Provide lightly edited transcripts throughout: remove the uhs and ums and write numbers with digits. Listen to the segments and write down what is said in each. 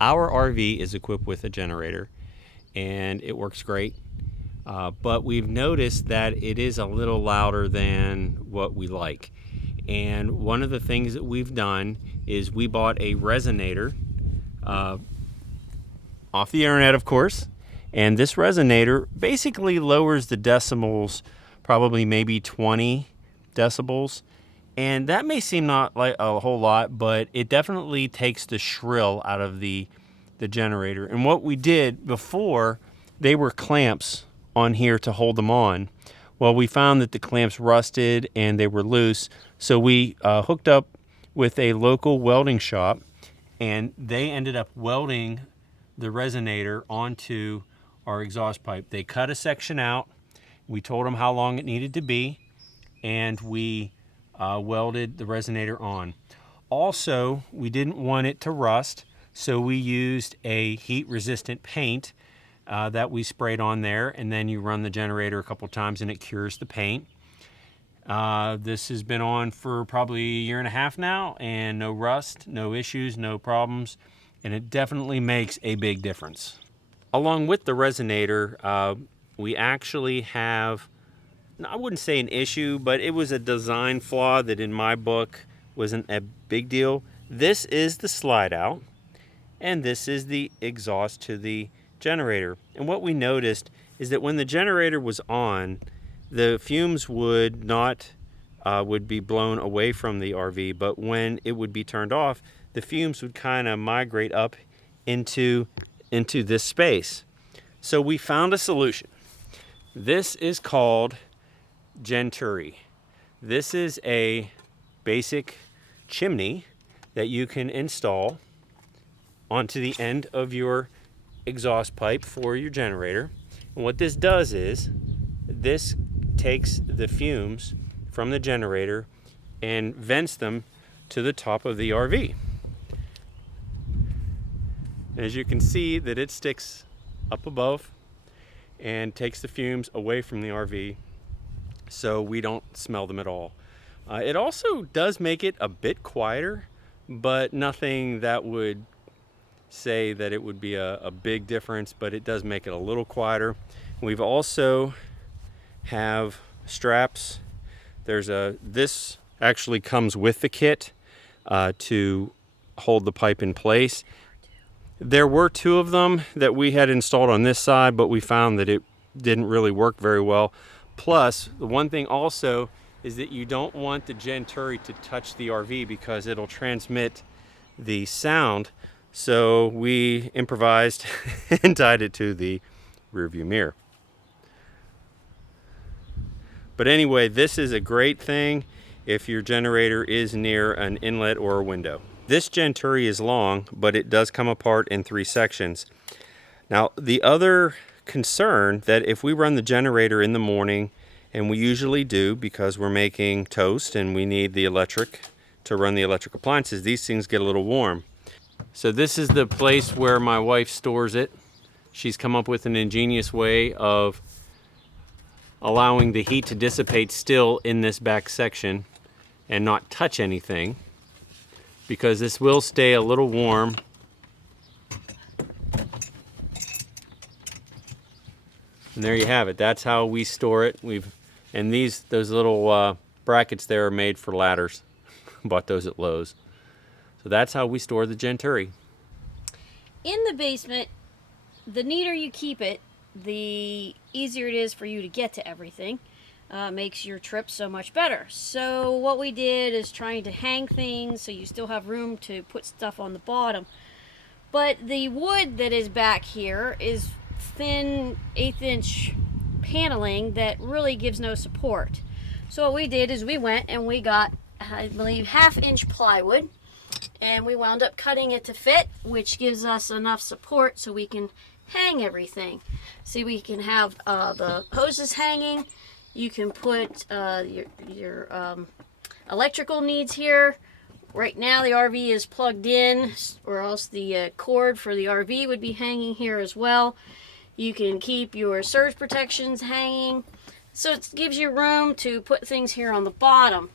Our RV is equipped with a generator and it works great. But we've noticed that it is a little louder than what we like. And one of the things that we've done is we bought a Resonator off the internet, of course. And this Resonator basically lowers the decibels, probably maybe 20 decibels. And that may seem not like a whole lot, but it definitely takes the shrill out of the generator. And what we did before, they were clamps on here to hold them on. Well, we found that the clamps rusted and they were loose. So we hooked up with a local welding shop, and they ended up welding the Resonator onto our exhaust pipe. They cut a section out. We told them how long it needed to be, and we welded the Resonator on. Also, we didn't want it to rust, so we used a heat-resistant paint that we sprayed on there, and then you run the generator a couple times and it cures the paint. This has been on for probably a year and a half now, and no rust, no issues, no problems, and it definitely makes a big difference. Along with the Resonator, we actually have, I wouldn't say an issue, but it was a design flaw that in my book wasn't a big deal. This is the slide out, and this is the exhaust to the generator. And what we noticed is that when the generator was on, the fumes would not would be blown away from the RV, but when it would be turned off, the fumes would kind of migrate up into this space. So we found a solution. This is called Genturi. This is a basic chimney that you can install onto the end of your exhaust pipe for your generator. And what this does is this takes the fumes from the generator and vents them to the top of the RV. As you can see that it sticks up above and takes the fumes away from the RV, so we don't smell them at all. It also does make it a bit quieter, but nothing that would say that it would be a big difference, but it does make it a little quieter. We've also have straps. This actually comes with the kit to hold the pipe in place. There were two of them that we had installed on this side, but we found that it didn't really work very well. Plus, the one thing also is that you don't want the Genturi to touch the RV because it'll transmit the sound. So we improvised and tied it to the rearview mirror. But anyway, this is a great thing if your generator is near an inlet or a window. This Genturi is long, but it does come apart in 3 sections. Now, the other concern that if we run the generator in the morning, and we usually do because we're making toast and we need the electric to run the electric appliances, these things get a little warm. So this is the place where my wife stores it. She's come up with an ingenious way of allowing the heat to dissipate still in this back section and not touch anything, because this will stay a little warm. And there you have it. That's how we store it. And those little brackets there are made for ladders. Bought those at Lowe's. So that's how we store the Genturi. In the basement, the neater you keep it, the easier it is for you to get to everything. Makes your trip so much better. So what we did is trying to hang things so you still have room to put stuff on the bottom. But the wood that is back here is thin 1/8 inch paneling that really gives no support. So what we did is we went and we got, I believe, 1/2 inch plywood, and we wound up cutting it to fit, which gives us enough support so we can hang everything. See, we can have the hoses hanging. You can put your electrical needs here. Right now the RV is plugged in, or else the cord for the RV would be hanging here as well. You can keep your surge protections hanging. So it gives you room to put things here on the bottom.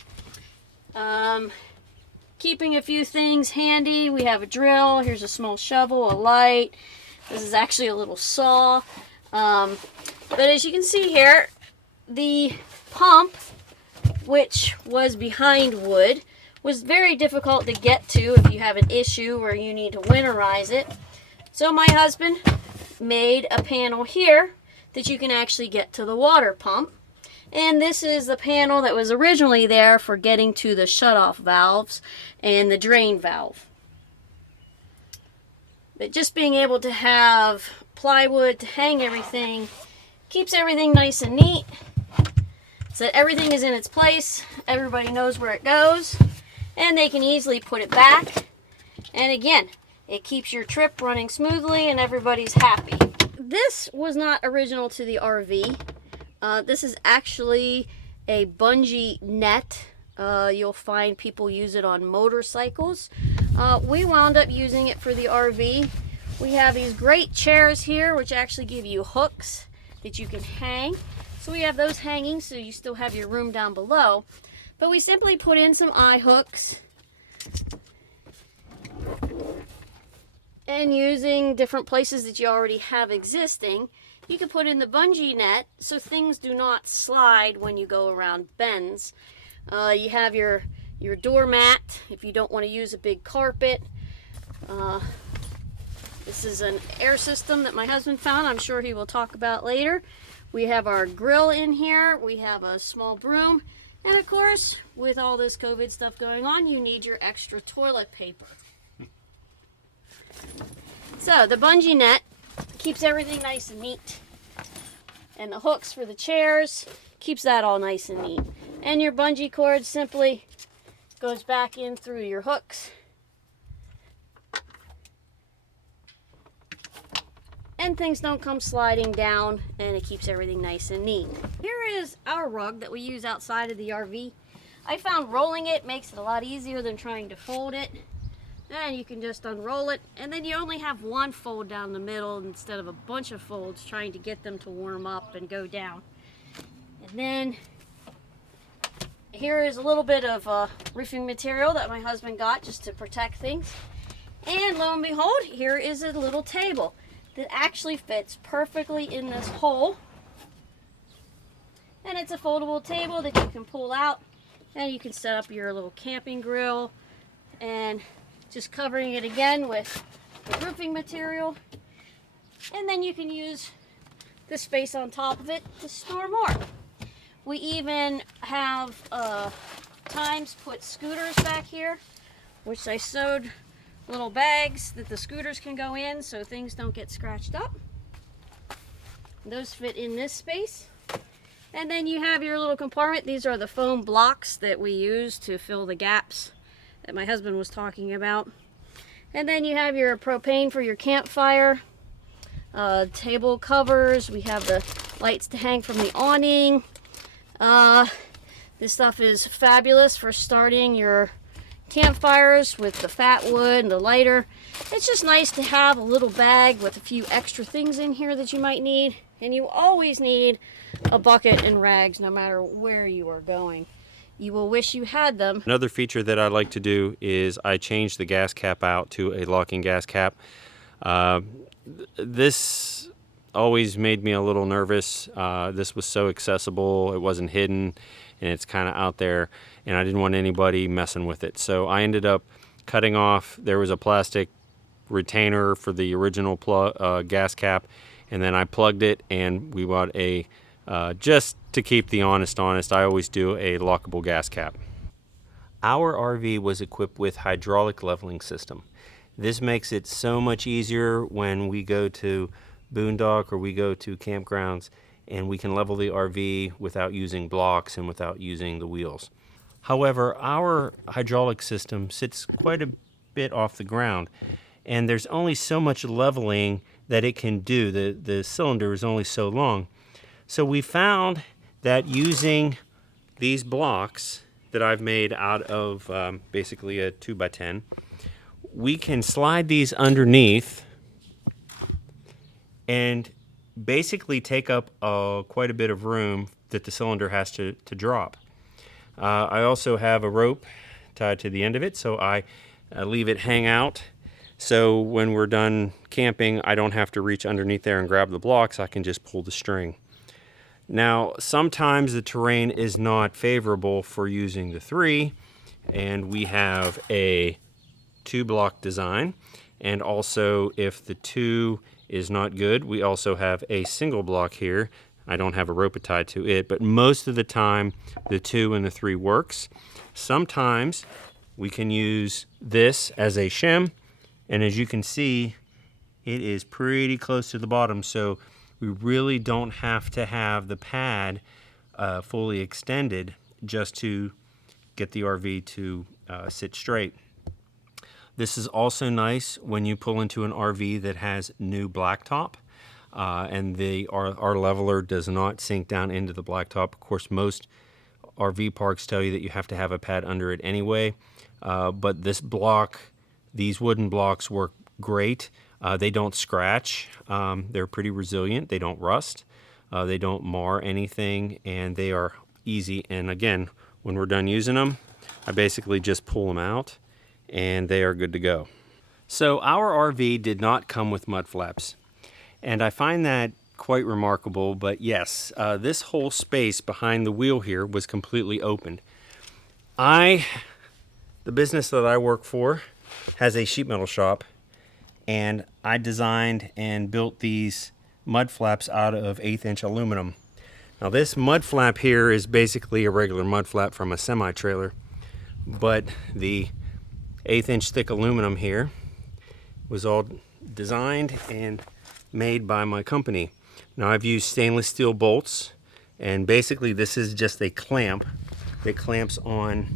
keeping a few things handy. We have a drill. Here's a small shovel, a light. This is actually a little saw. But as you can see here, the pump, which was behind wood, was very difficult to get to if you have an issue where you need to winterize it. So my husband made a panel here that you can actually get to the water pump. And this is the panel that was originally there for getting to the shutoff valves and the drain valve. But just being able to have plywood to hang everything keeps everything nice and neat, so that everything is in its place, everybody knows where it goes, and they can easily put it back. And again, it keeps your trip running smoothly and everybody's happy. This was not original to the RV. This is actually a bungee net. You'll find people use it on motorcycles. We wound up using it for the RV. We have these great chairs here which actually give you hooks that you can hang. So we have those hanging so you still have your room down below. But we simply put in some eye hooks and using different places that you already have existing, you can put in the bungee net so things do not slide when you go around bends. You have your doormat if you don't want to use a big carpet. This is an air system that my husband found. I'm sure he will talk about later. We have our grill in here. We have a small broom. And of course, with all this COVID stuff going on, you need your extra toilet paper. So the bungee net keeps everything nice and neat. And the hooks for the chairs keeps that all nice and neat. And your bungee cord simply goes back in through your hooks. And things don't come sliding down, and it keeps everything nice and neat. Here is our rug that we use outside of the RV. I found rolling it makes it a lot easier than trying to fold it. Then you can just unroll it, and then you only have one fold down the middle instead of a bunch of folds trying to get them to warm up and go down. And then here is a little bit of roofing material that my husband got just to protect things. And lo and behold, here is a little table that actually fits perfectly in this hole. And it's a foldable table that you can pull out, and you can set up your little camping grill, and just covering it again with the roofing material. And then you can use the space on top of it to store more. We even have times put scooters back here, which I sewed little bags that the scooters can go in so things don't get scratched up. Those fit in this space. And then you have your little compartment. These are the foam blocks that we use to fill the gaps that my husband was talking about. And then you have your propane for your campfire, table covers. We have the lights to hang from the awning. This stuff is fabulous for starting your campfires with the fat wood and the lighter. It's just nice to have a little bag with a few extra things in here that you might need. And you always need a bucket and rags no matter where you are going. You will wish you had them. Another feature that I like to do is I change the gas cap out to a locking gas cap. This always made me a little nervous. This was so accessible, it wasn't hidden, and it's kind of out there, and I didn't want anybody messing with it. So I ended up cutting off, there was a plastic retainer for the original gas cap, and then I plugged it, and we bought a, just to keep the honest, I always do a lockable gas cap. Our RV was equipped with hydraulic leveling system. This makes it so much easier when we go to boondock or we go to campgrounds, and we can level the RV without using blocks and without using the wheels. However, our hydraulic system sits quite a bit off the ground, and there's only so much leveling that it can do. The cylinder is only so long. So we found that using these blocks that I've made out of basically a 2x10, we can slide these underneath and basically take up quite a bit of room that the cylinder has to drop. I also have a rope tied to the end of it, so I leave it hang out. So when we're done camping, I don't have to reach underneath there and grab the blocks. I can just pull the string. Now, sometimes the terrain is not favorable for using the 3, and we have a 2-block design. And also, if the 2 is not good, we also have a single block here. I don't have a rope tied to it, but most of the time, the 2 and the 3 works. Sometimes we can use this as a shim, and as you can see, it is pretty close to the bottom, so we really don't have to have the pad fully extended just to get the RV to sit straight. This is also nice when you pull into an RV that has new blacktop, and our leveler does not sink down into the blacktop. Of course, most RV parks tell you that you have to have a pad under it anyway, but these wooden blocks work great. They don't scratch. They're pretty resilient. They don't rust. They don't mar anything, and they are easy. And again, when we're done using them, I basically just pull them out, and they are good to go. So our RV did not come with mud flaps, and I find that quite remarkable. But yes, this whole space behind the wheel here was completely open. The business that I work for has a sheet metal shop, and I designed and built these mud flaps out of 1/8-inch aluminum. Now this mud flap here is basically a regular mud flap from a semi-trailer, but the 1/8-inch thick aluminum here was all designed and made by my company. Now I've used stainless steel bolts, and basically this is just a clamp that clamps on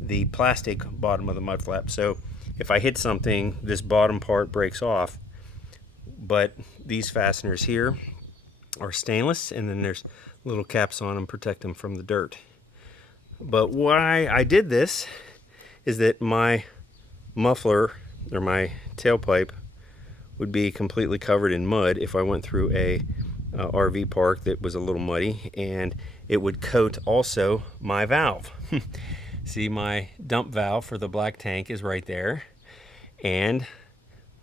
the plastic bottom of the mud flap. So if I hit something, this bottom part breaks off. But these fasteners here are stainless, and then there's little caps on them to protect them from the dirt. But why I did this is that my muffler, or my tailpipe, would be completely covered in mud if I went through a RV park that was a little muddy, and it would coat also my valve. See, my dump valve for the black tank is right there, and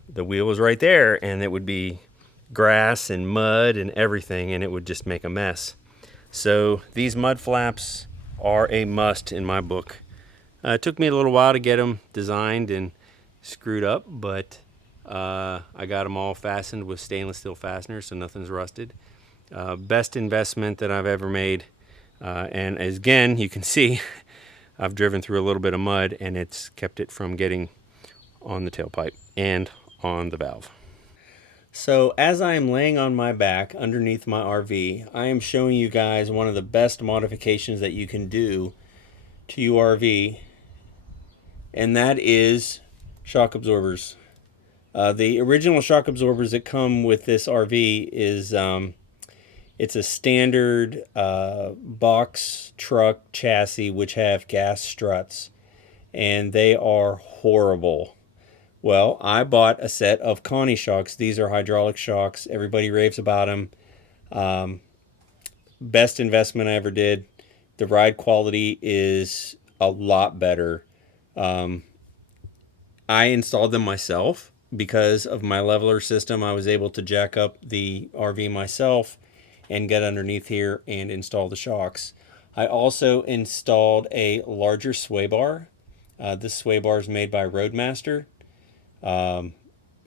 the wheel is right there, and it would be grass and mud and everything, and it would just make a mess. So these mud flaps are a must in my book. It took me a little while to get them designed and screwed up, but I got them all fastened with stainless steel fasteners, so nothing's rusted. Best investment that I've ever made, and again, you can see I've driven through a little bit of mud, and it's kept it from getting on the tailpipe and on the valve. So as I am laying on my back underneath my RV, I am showing you guys one of the best modifications that you can do to your RV, and that is shock absorbers. The original shock absorbers that come with this RV is it's a standard box truck chassis which have gas struts, and they are horrible. Well, I bought a set of Connie shocks. These are hydraulic shocks. Everybody raves about them. Best investment I ever did. The ride quality is a lot better. I installed them myself because of my leveler system. I was able to jack up the RV myself and get underneath here and install the shocks. I also installed a larger sway bar. This sway bar is made by Roadmaster.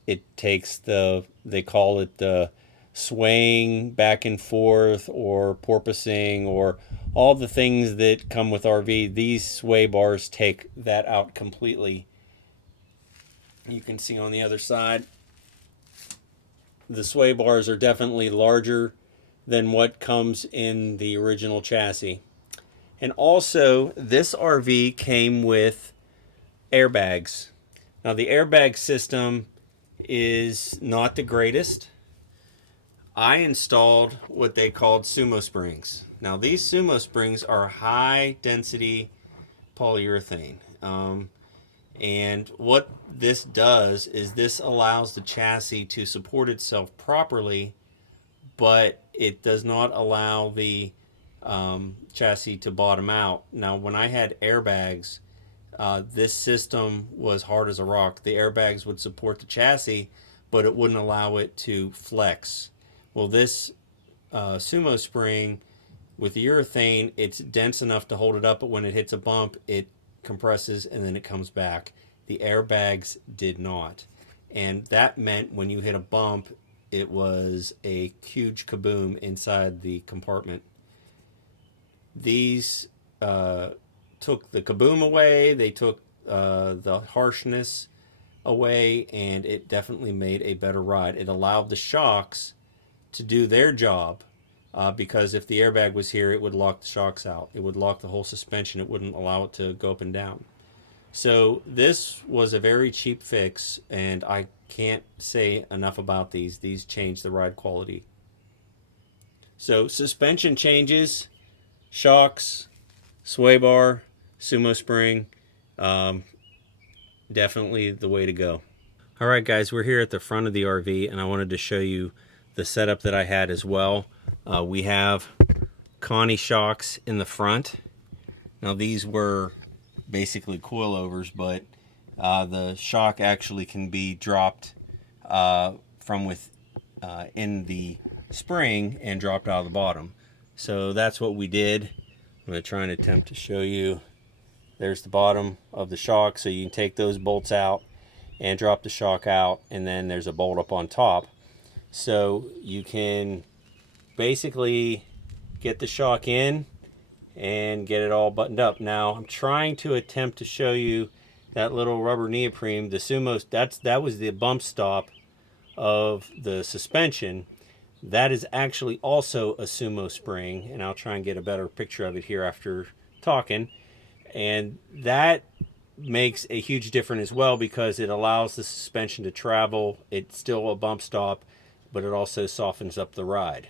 It takes they call it the swaying back and forth or porpoising or all the things that come with RV. These sway bars take that out completely. You can see on the other side, the sway bars are definitely larger than what comes in the original chassis. And also, this RV came with airbags. Now, the airbag system is not the greatest. I installed what they called Sumo Springs. Now, these Sumo Springs are high density polyurethane. And what this does is this allows the chassis to support itself properly, but it does not allow the chassis to bottom out. Now, when I had airbags, This system was hard as a rock. The airbags would support the chassis, but it wouldn't allow it to flex. Well, this Sumo Spring with the urethane, it's dense enough to hold it up, but when it hits a bump, it compresses and then it comes back. The airbags did not. And that meant when you hit a bump, it was a huge kaboom inside the compartment. These took the kaboom away, they took the harshness away, and it definitely made a better ride. It allowed the shocks to do their job, because if the airbag was here, it would lock the shocks out. It would lock the whole suspension. It wouldn't allow it to go up and down. So this was a very cheap fix, and I can't say enough about these. These change the ride quality. So suspension changes, shocks, sway bar, Sumo Spring, um, definitely the way to go. All right, guys, we're here at the front of the RV, and I wanted to show you the setup that I had as well. We have Connie shocks in the front. Now these were basically coilovers, but the shock actually can be dropped from in the spring and dropped out of the bottom. So that's what we did. I'm going to try and attempt to show you. There's the bottom of the shock, so you can take those bolts out and drop the shock out, and then there's a bolt up on top. So you can basically get the shock in and get it all buttoned up. Now I'm trying to attempt to show you that little rubber neoprene. The Sumo, that was the bump stop of the suspension. That is actually also a Sumo Spring, and I'll try and get a better picture of it here after talking. And that makes a huge difference as well, because it allows the suspension to travel. It's still a bump stop, but it also softens up the ride.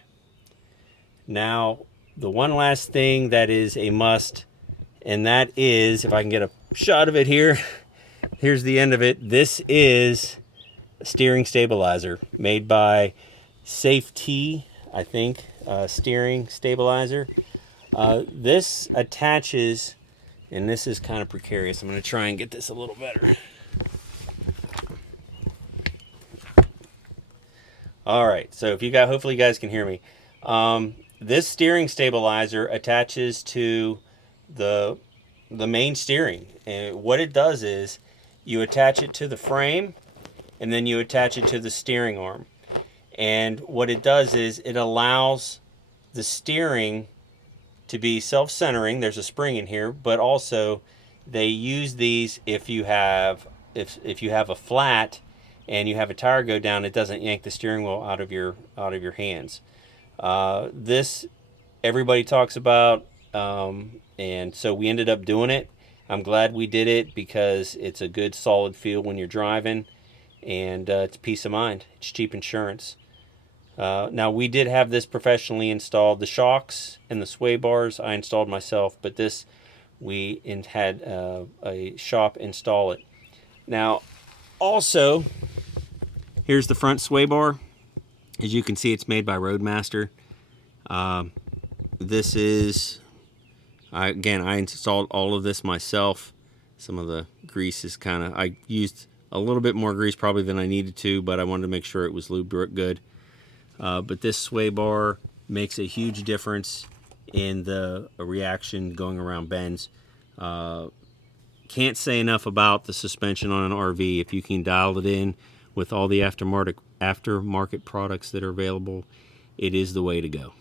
Now, the one last thing that is a must, and that is, if I can get a shot of it here, here's the end of it. This is a steering stabilizer made by Safety, I think, steering stabilizer. This attaches, and this is kind of precarious. I'm going to try and get this a little better. All right, so if you got, hopefully you guys can hear me. This steering stabilizer attaches to the main steering, and what it does is you attach it to the frame, and then you attach it to the steering arm. And what it does is it allows the steering to be self-centering. There's a spring in here, but also they use these if you have a flat and you have a tire go down, it doesn't yank the steering wheel out of your hands. This everybody talks about, and so we ended up doing it. I'm glad we did it because it's a good solid feel when you're driving, and it's peace of mind. It's cheap insurance. Now we did have this professionally installed. The shocks and the sway bars I installed myself, but this we had a shop install it. Now also, here's the front sway bar. As you can see, it's made by Roadmaster. This is, I installed all of this myself. Some of the grease is I used a little bit more grease probably than I needed to, but I wanted to make sure it was lubed good. But this sway bar makes a huge difference in the reaction going around bends. Can't say enough about the suspension on an RV. If you can dial it in with all the aftermarket products that are available, it is the way to go.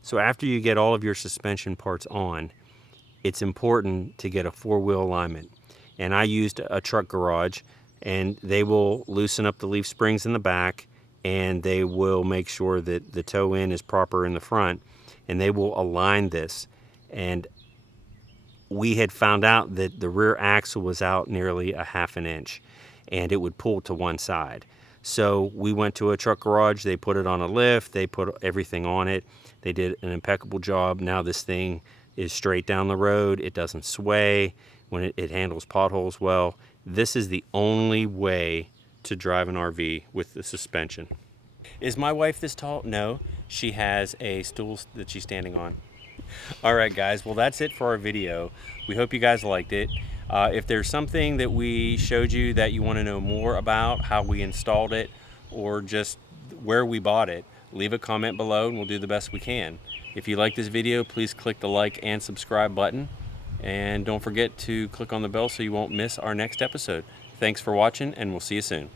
So after you get all of your suspension parts on, it's important to get a four-wheel alignment. And I used a truck garage, and they will loosen up the leaf springs in the back, and they will make sure that the toe in is proper in the front, and they will align this. And we had found out that the rear axle was out nearly a half an inch, and it would pull to one side. So we went to a truck garage, they put it on a lift, they put everything on it. They did an impeccable job. Now this thing is straight down the road. It doesn't sway. When it handles potholes well. This is the only way to drive an RV with the suspension. Is my wife this tall? No, she has a stool that she's standing on. All right, guys, well, that's it for our video. We hope you guys liked it. If there's something that we showed you that you want to know more about, how we installed it, or just where we bought it, leave a comment below and we'll do the best we can. If you like this video, please click the like and subscribe button. And don't forget to click on the bell so you won't miss our next episode. Thanks for watching, and we'll see you soon.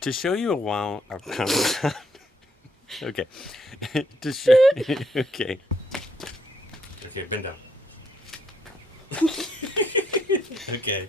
To show you a while... Okay. Okay. Okay, bend down. Okay.